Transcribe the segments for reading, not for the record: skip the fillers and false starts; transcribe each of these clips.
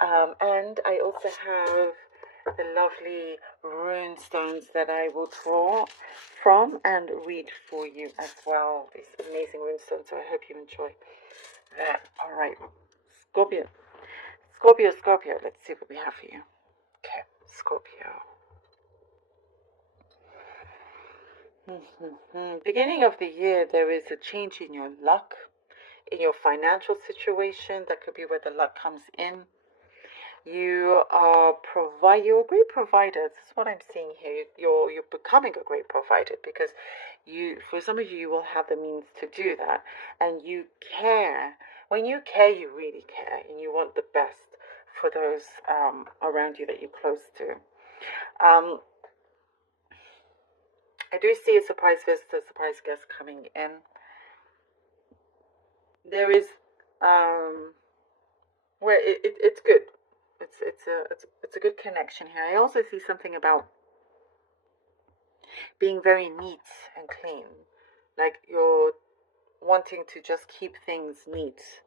And I also have the lovely rune stones that I will draw from and read for you as well. These amazing rune stones. So I hope you enjoy that. All right, Scorpio. Scorpio, Scorpio. Let's see what we have for you. Okay, Scorpio. Beginning of the year, there is a change in your luck, in your financial situation. That could be where the luck comes in. You're a great provider. This is what I'm seeing here. You're becoming a great provider because for some of you, you will have the means to do that, and you care. When you care, you really care, and you want the best for those around you that you're close to. I do see a surprise visitor, surprise guest coming in. There is where it's good. It's a good connection here. I also see something about being very neat and clean, like you're wanting to just keep things neat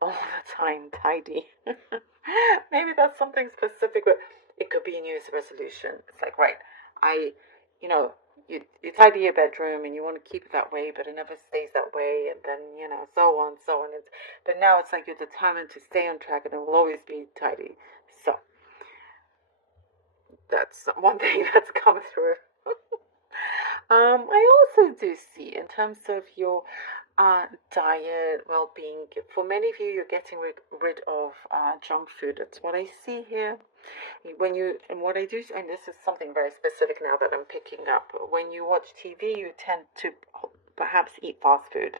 all the time, tidy. Maybe that's something specific, but it could be a New Year's resolution. It's like, right, I, you know, you tidy your bedroom and you want to keep it that way, but it never stays that way, and then so on, so on. But now it's like you're determined to stay on track, and it will always be tidy. So that's one thing that's come through. I also do see in terms of your diet, well-being. For many of you, you're getting rid of junk food. That's what I see here. And what I do, and this is something very specific now that I'm picking up. When you watch TV, you tend to perhaps eat fast food.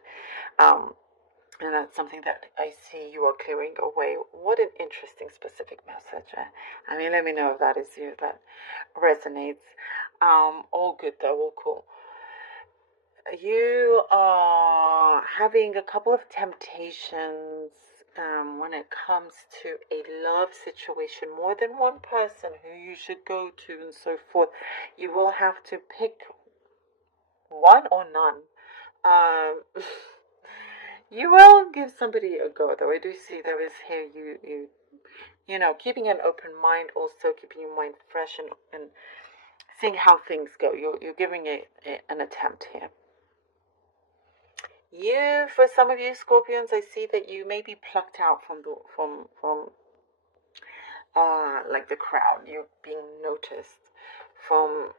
And that's something that I see you are clearing away. What an interesting specific message. I mean, let me know if that is you, if that resonates. All good though, all cool. You are having a couple of temptations when it comes to a love situation, more than one person who you should go to and so forth. You will have to pick one or none. Um, you will give somebody a go, though. I do see there is here keeping an open mind, also keeping your mind fresh and seeing how things go. You're giving it an attempt here. For some of you Scorpions, I see that you may be plucked out from like the crowd. You're being noticed from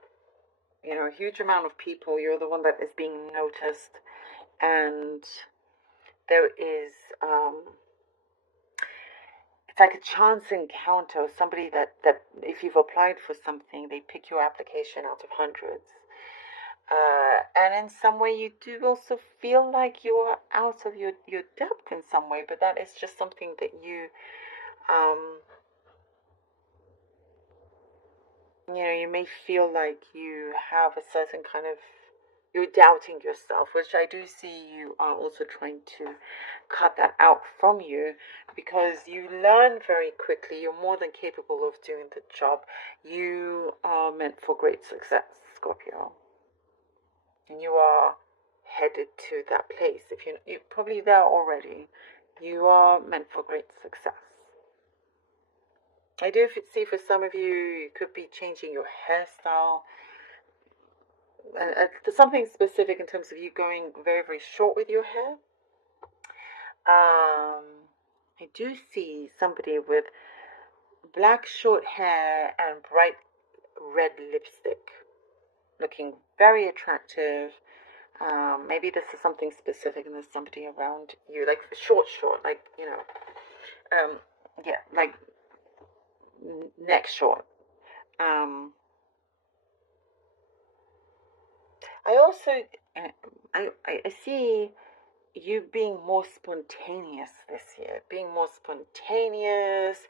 a huge amount of people. You're the one that is being noticed, and there is it's like a chance encounter. Somebody that if you've applied for something, they pick your application out of hundreds. And in some way, you do also feel like you're out of your depth in some way, but that is just something that um, you may feel like you have a certain kind of, you're doubting yourself, which I do see you are also trying to cut that out from you because you learn very quickly. You're more than capable of doing the job. You are meant for great success, Scorpio. And you are headed to that place. If you're probably there already, you are meant for great success. I do see for some of you, you could be changing your hairstyle. There's something specific in terms of you going very, very short with your hair. I do see somebody with black short hair and bright red lipstick looking very attractive. Maybe this is something specific and there's somebody around you, like short, like, yeah, like neck short. I also, I see you being more spontaneous this year, being more spontaneous,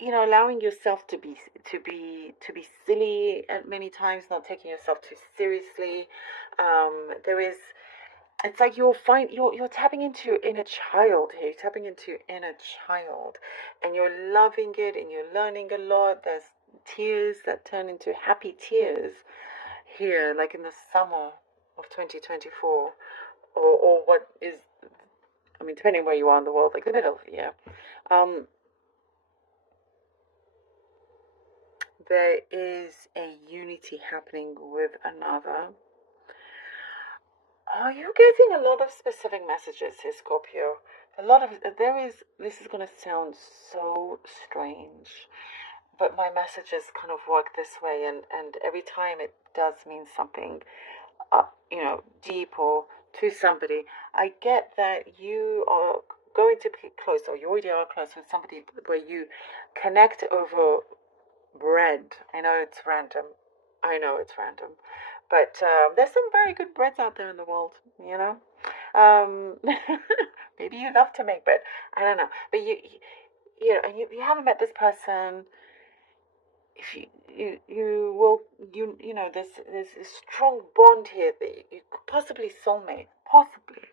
allowing yourself to be silly at many times, not taking yourself too seriously. There is, it's like you're tapping into your inner child here. You're tapping into your inner child, and you're loving it, and you're learning a lot. There's tears that turn into happy tears here, like in the summer of 2024, or what is, I mean, depending where you are in the world, like the middle of the year. there is a unity happening with another. Oh, you're getting a lot of specific messages here, Scorpio. This is going to sound so strange, but my messages kind of work this way, and every time it does mean something, deep or to somebody. I get that you are going to be close, or you already are close with somebody where you connect over bread. I know it's random. But there's some very good breads out there in the world, you know. Um, maybe you love to make bread. I don't know, but you haven't met this person. If you will there's a strong bond here that you could possibly soulmate, possibly,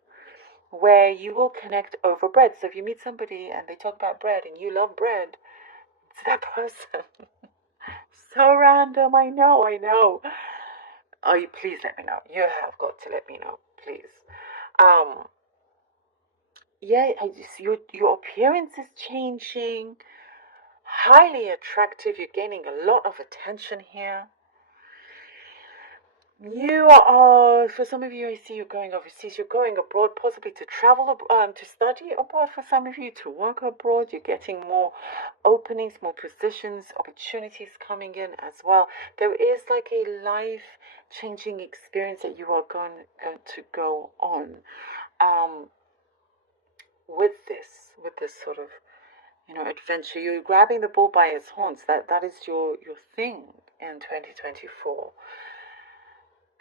where you will connect over bread. So if you meet somebody and they talk about bread and you love bread, it's that person. So random, I know. Oh, you please let me know. You have got to let me know, please. Um, yeah, your appearance is changing. Highly attractive. You're gaining a lot of attention here. You are, for some of you, I see you going overseas. You're going abroad, possibly to travel, to study abroad. For some of you, to work abroad. You're getting more openings, more positions, opportunities coming in as well. There is like a life-changing experience that you are going to go on, with this sort of adventure. You're grabbing the bull by its horns. That is your thing in 2024.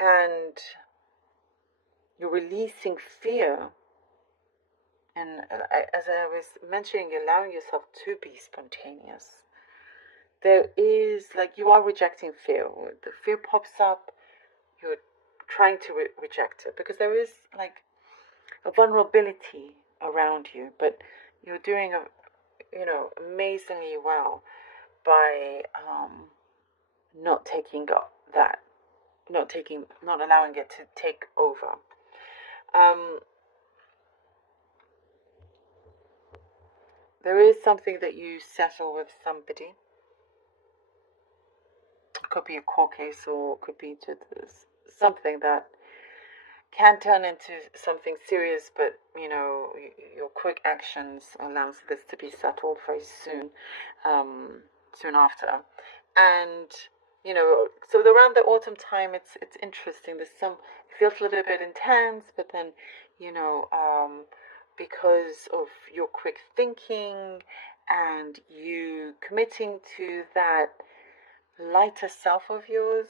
And you're releasing fear. And as I was mentioning, you're allowing yourself to be spontaneous. There is, like, you are rejecting fear. The fear pops up, you're trying to reject it, because there is, like, a vulnerability around you, but you're doing, amazingly well by not taking up that, not allowing it to take over. There is something that you settle with somebody. It could be a court case, or it could be just something that can turn into something serious, but your quick actions allows this to be settled very soon, soon after. And so around the autumn time, it's interesting. There's it feels a little bit intense, but then because of your quick thinking and you committing to that lighter self of yours,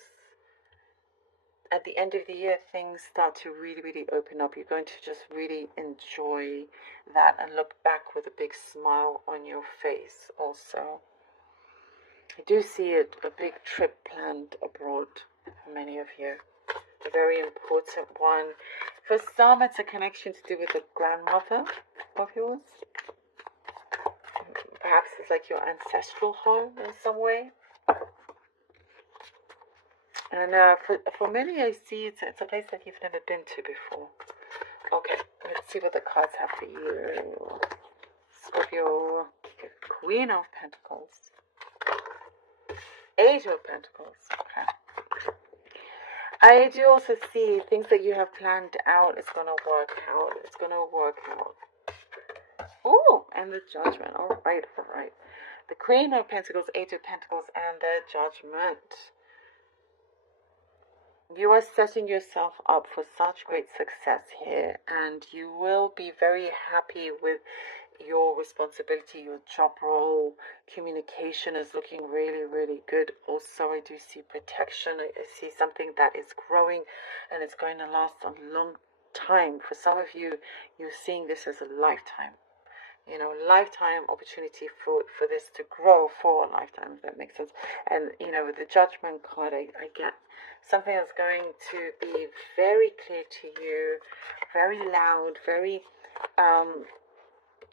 at the end of the year, things start to really, really open up. You're going to just really enjoy that and look back with a big smile on your face also. I do see a big trip planned abroad for many of you. A very important one. For some, it's a connection to do with a grandmother of yours. Perhaps it's like your ancestral home in some way. And for many, I see it's a place that you've never been to before. Okay, let's see what the cards have for you. Scorpio, Queen of Pentacles, Eight of Pentacles. Okay. I do also see things that you have planned out. It's going to work out. It's going to work out. Ooh, and the Judgment. All right. The Queen of Pentacles, Eight of Pentacles, and the Judgment. You are setting yourself up for such great success here, and you will be very happy with your responsibility, your job role. Communication is looking really, really good. Also, I do see protection. I see something that is growing, and it's going to last a long time. For some of you, you're seeing this as a lifetime. Lifetime opportunity for this to grow for a lifetime, if that makes sense. And with the Judgment card, I get something that's going to be very clear to you, very loud, very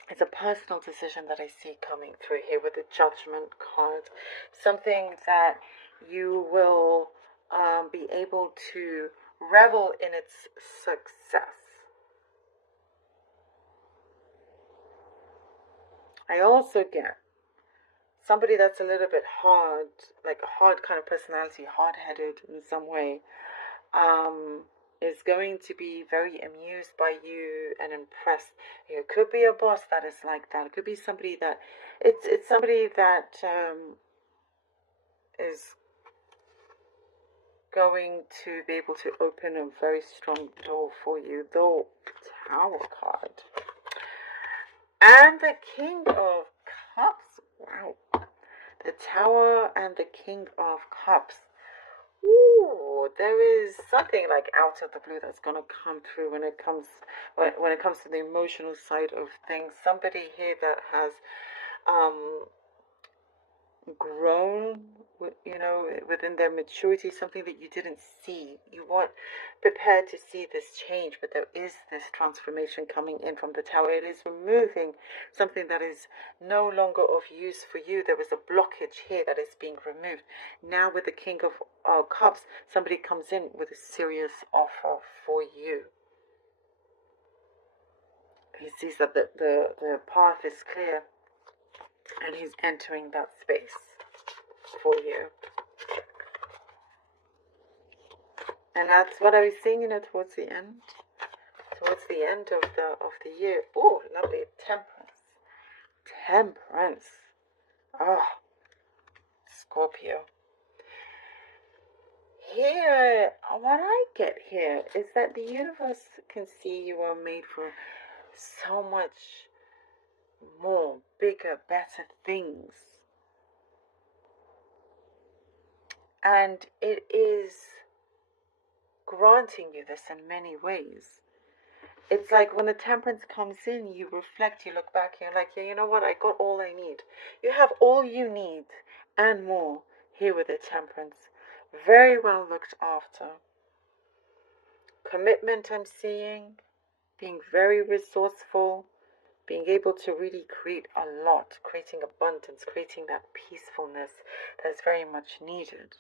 it's a personal decision that I see coming through here with the Judgment card. Something that you will be able to revel in its success. I also get somebody that's a little bit hard, like a hard kind of personality, hard-headed in some way, is going to be very amused by you and impressed. It could be a boss that is like that. It could be somebody that it's somebody that is going to be able to open a very strong door for you. The Tower card and the King of Cups. Wow, the Tower and the King of Cups. Ooh, there is something like out of the blue that's gonna come through when it comes to the emotional side of things. Somebody here that has grown, within their maturity, something that you didn't see. You weren't prepared to see this change, but there is this transformation coming in from the Tower. It is removing something that is no longer of use for you. There was a blockage here that is being removed. Now with the King of Cups, somebody comes in with a serious offer for you. He sees that the path is clear, and he's entering that space for you. And that's what I was seeing, towards the end of the year. Oh, lovely. Temperance. Oh, Scorpio. Here, what I get here is that the universe can see you are made for so much more, bigger, better things. And it is granting you this in many ways. It's like when the temperance comes in, you reflect, you look back, you're like, yeah, you know what, I got all I need. You have all you need and more here with the temperance. Very well looked after. Commitment I'm seeing, being very resourceful, being able to really create a lot, creating abundance, creating that peacefulness that's very much needed.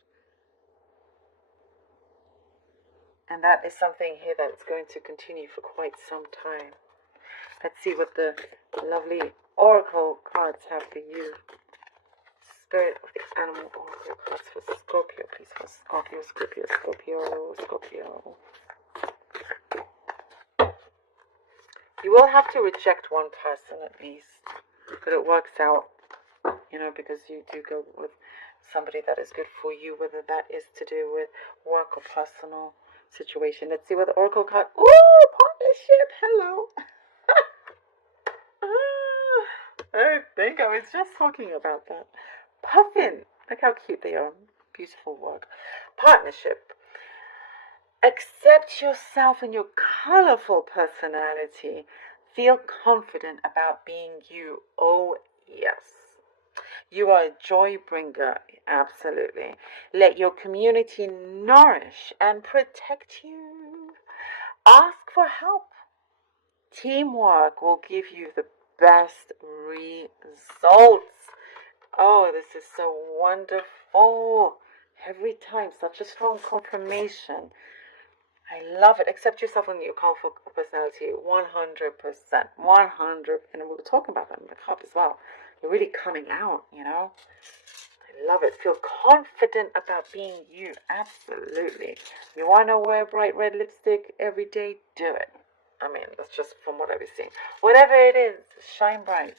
And that is something here that's going to continue for quite some time. Let's see what the lovely oracle cards have for you. Spirit of the animal oracle cards for Scorpio, please. For Scorpio, Scorpio, Scorpio, Scorpio. You will have to reject one person at least, but it works out, because you do go with somebody that is good for you, whether that is to do with work or personal situation. Let's see what the oracle card. Ooh, partnership. Hello. I think I was just talking about that. Puffin. Look how cute they are. Beautiful work. Partnership. Accept yourself and your colorful personality. Feel confident about being you. Oh, yes. You are a joy bringer, absolutely. Let your community nourish and protect you. Ask for help. Teamwork will give you the best results. Oh, this is so wonderful. Every time, such a strong confirmation. I love it. Accept yourself and your colorful personality 100%. 100%. And we were talking about that in the cup as well. You're really coming out, I love it. Feel confident about being you. Absolutely. You want to wear bright red lipstick every day? Do it. I mean, that's just from what I was seeing. Whatever it is, shine bright,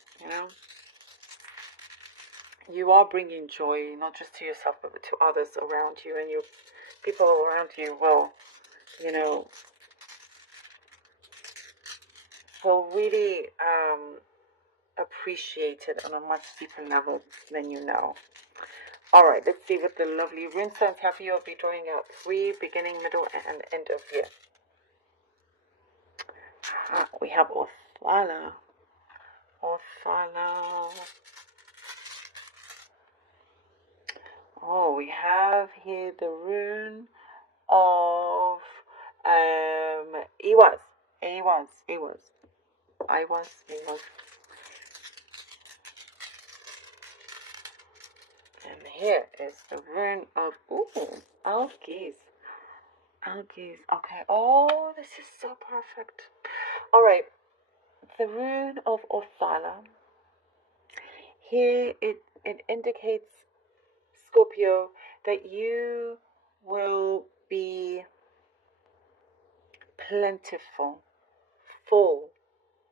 You are bringing joy, not just to yourself, but to others around you. And people around you will, will really appreciate it on a much deeper level than you know. Alright, let's see what the lovely rune stones have for you. I'll be drawing out 3, beginning, middle, and end of year. We have Othala. Oh, we have here the rune of Iwas. And here is the rune of Algiz. Okay. Oh, this is so perfect. Alright. The rune of Othala. Here it indicates, Scorpio, that you will be plentiful, full.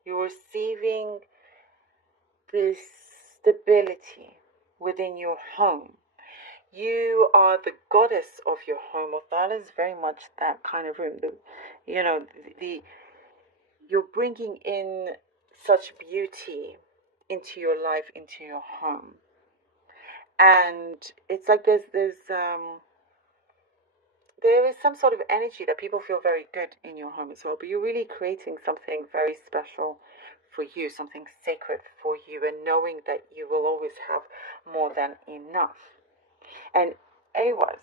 You're receiving this stability within your home. You are the goddess of your home. Othala is very much that kind of room. You're bringing in such beauty into your life, into your home, and it's like there is some sort of energy that people feel very good in your home as well. But you're really creating something very special for you, something sacred for you, and knowing that you will always have more than enough. And Awas,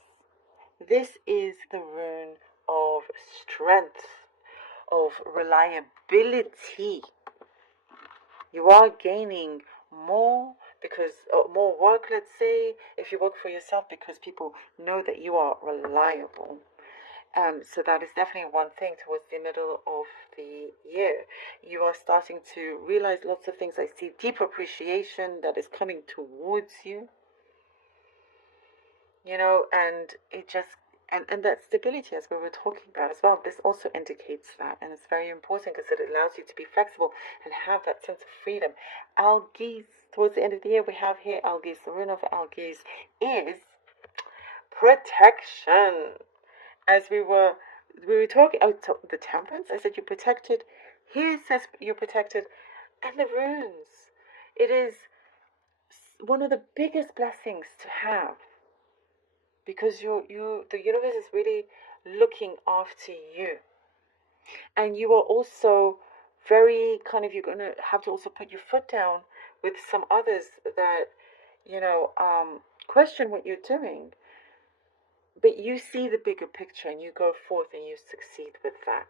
this is the rune of strength, of reliability. You are gaining more because more work, let's say, if you work for yourself, because people know that you are reliable. So that is definitely one thing towards the middle of the year. You are starting to realize lots of things. I see deep appreciation that is coming towards you. And it just, and that stability, as we were talking about as well, this also indicates that. And it's very important because it allows you to be flexible and have that sense of freedom. Algiz, towards the end of the year, we have here Algiz. The rune of Algiz is protection. As we were talking the temperance, I said you're protected. Here it says you're protected, and the runes. It is one of the biggest blessings to have, because the universe is really looking after you, and you are also very kind of, you're going to have to also put your foot down with some others that question what you're doing. But you see the bigger picture and you go forth and you succeed with that.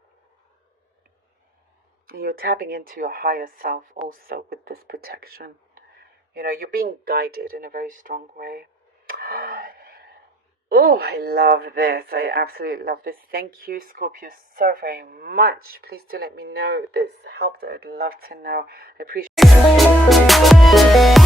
And you're tapping into your higher self also with this protection. You're being guided in a very strong way. Oh, I love this. I absolutely love this. Thank you, Scorpio, so very much. Please do let me know if this helped. I'd love to know. I appreciate it.